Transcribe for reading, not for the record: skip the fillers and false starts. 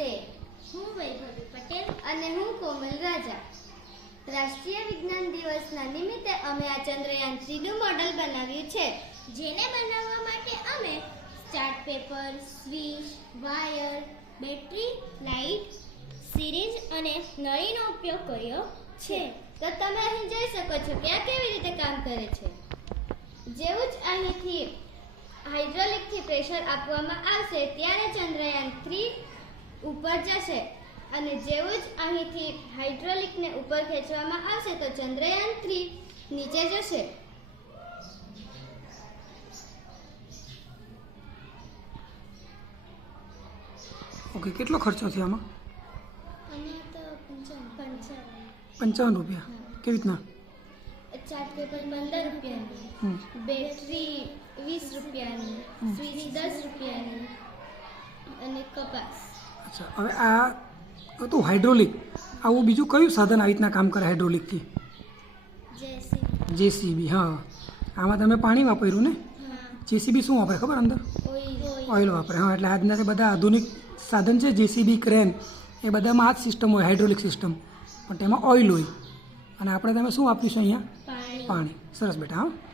નમસ્તે, હું વૈભવી પટેલ અને હું કોમલ રાજા. રાષ્ટ્રીય વિજ્ઞાન દિવસના નિમિત્તે અમે આ ચંદ્રયાન 3નું મોડલ બનાવ્યું છે, જેને બનાવવા માટે અમે chart paper, switch, wire, battery, light, series અને નળીનો ઉપયોગ કર્યો છે. તો તમે અહીં જોઈ શકો છો કે આ કેવી રીતે કામ કરે છે. જેવું જ અહીંથી હાઇડ્રોલિકથી પ્રેશર આપવામાં આવશે ત્યારે ચંદ્રયાન 3 ઉપર જશે અને જેવું જ અહીંથી હાઇડ્રોલિકને ઉપર ખેંચવામાં આવશે તો ચંદ્રયાન 3 નીચે જશે. ઓકે, કેટલો ખર્ચો થયો આમાં? અને તો 55 રૂપિયા. કેવી રીતના? ચાર્ટ પેપર 15 રૂપિયાની, બેટરી 20 રૂપિયાની, સ્વિચ 10 રૂપિયાની અને કપાસ. અચ્છા, હવે આ હતું હાઇડ્રોલિક. આવું બીજું કયું સાધન આવી રીતના કામ કરે હાઇડ્રોલિકથી? જેસીબી. હા, આમાં તમે પાણી વાપર્યું ને? જેસીબી શું વાપરે ખબર? અંદર ઓઇલ વાપરે. હા, એટલે આજના જે બધા આધુનિક સાધન છે જેસીબી, ક્રેન, એ બધામાં આ જ સિસ્ટમ હોય, હાઇડ્રોલિક સિસ્ટમ, પણ તેમાં ઓઇલ હોય. અને આપણે તમે શું વાપરીશું અહીંયા? પાણી. સરસ બેટા. હા.